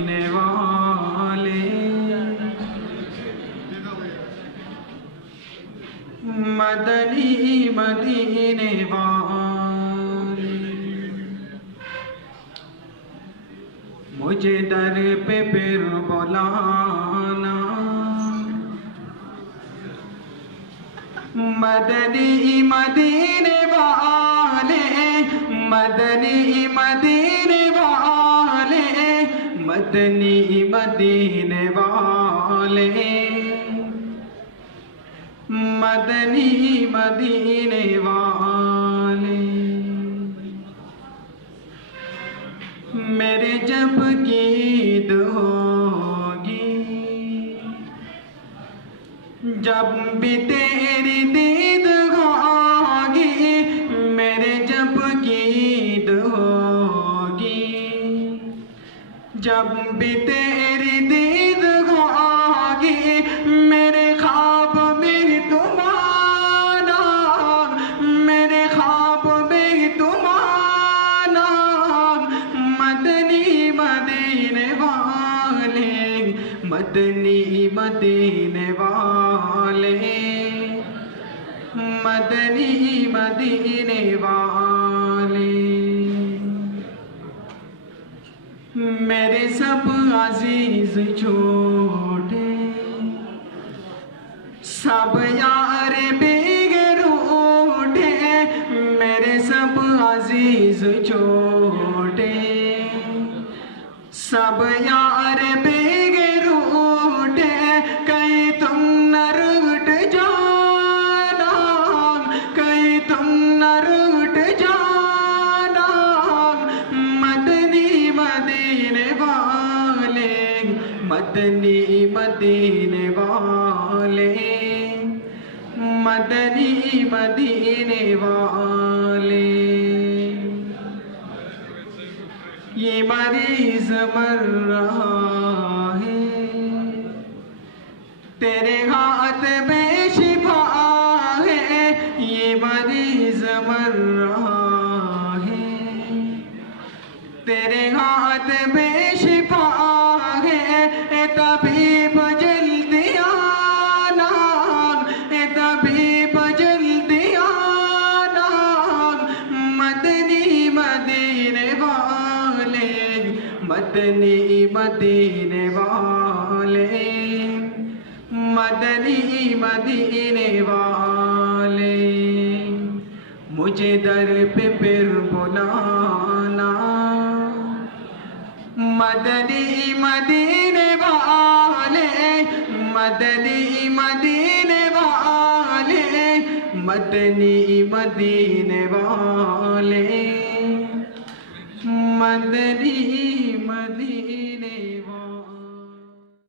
वाले मदनी मदीने वाले मुझे दर पे फिर बुलाना। मदनी मदीने वाले मदनी मदीने वाले मदनी मदीने वाले मदनी मदीने वाले मेरे जब ईद होगी जब भी तेरी दीद होगी मेरे जब ईद होगी जब भी तेरी दीद होगी मेरे ख्वाब में तुम्हारा मेरे ख्वाब में तुम्हारा मदनी मदीने वाले मदनी मदीने वाले मदनी मदीने वाले मेरे सब अजीज छोटे सब यार बेगर उठे मेरे सब अजीज छोटे सब यार बेगर उठे कहीं तुम न रूठ जाना कहीं तुम न रूठ जाना मदनी मदीने वाले मदनी मदीने वाले मदनी मदीने वाले ये मरीज मर रहा है तेरे हाथ में शिफा है ये मरीज मर रहा है तेरे हाथ में शिफा है तबीब जल्दी आना तबीब जल्दी आना मदनी मदीने वाले मदनी मदीने वाले मदनी मदीने वाले मुझे दर पे फिर बुलाना। मदनी मदीने वाले मदनी मदीने वाले मदनी मदीने वाले मदनी मदीने